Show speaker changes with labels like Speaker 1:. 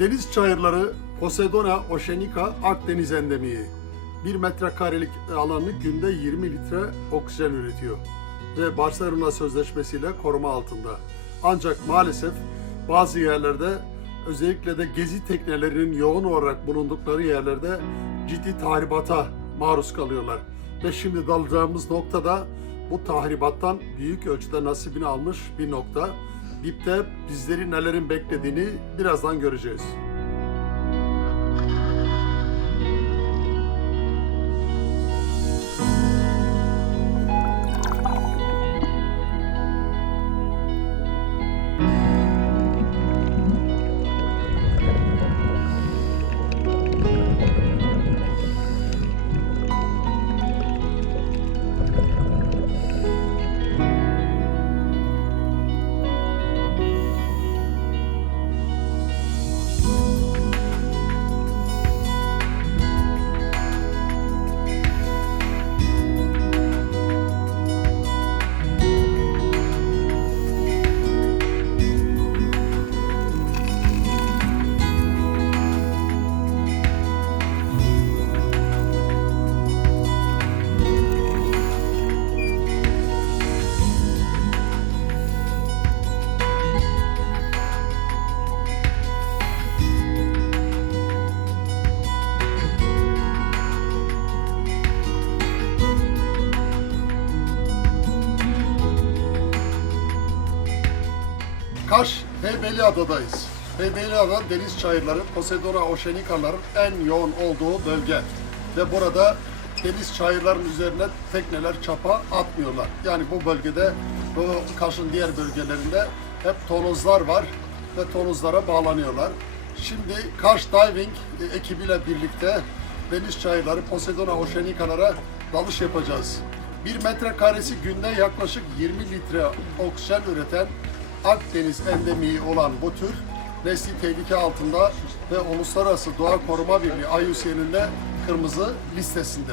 Speaker 1: Deniz çayırları Poseidona oceanica Akdeniz endemiği. 1 metrekarelik alanı günde 20 litre oksijen üretiyor ve Barcelona Sözleşmesi'yle koruma altında. Ancak maalesef bazı yerlerde özellikle de gezi teknelerinin yoğun olarak bulundukları yerlerde ciddi tahribata maruz kalıyorlar. Ve şimdi dalacağımız noktada bu tahribattan büyük ölçüde nasibini almış bir nokta. Dipte bizleri nelerin beklediğini birazdan göreceğiz. Kaş Heybeliada'dayız. Heybeliada deniz çayırları, Poseidona oceanicaların en yoğun olduğu bölge. Ve burada deniz çayırların üzerine tekneler çapa atmıyorlar. Yani bu bölgede, bu Kaş'ın diğer bölgelerinde hep tonozlar var ve tonozlara bağlanıyorlar. Şimdi Kaş Diving e, ekibiyle birlikte deniz çayırları, Poseidona oceanicalara dalış yapacağız. Bir metrekaresi günde yaklaşık 20 litre oksijen üreten Akdeniz endemiği olan bu tür nesli tehlike altında ve Uluslararası Doğa Koruma Birliği IUCN'in de kırmızı listesinde.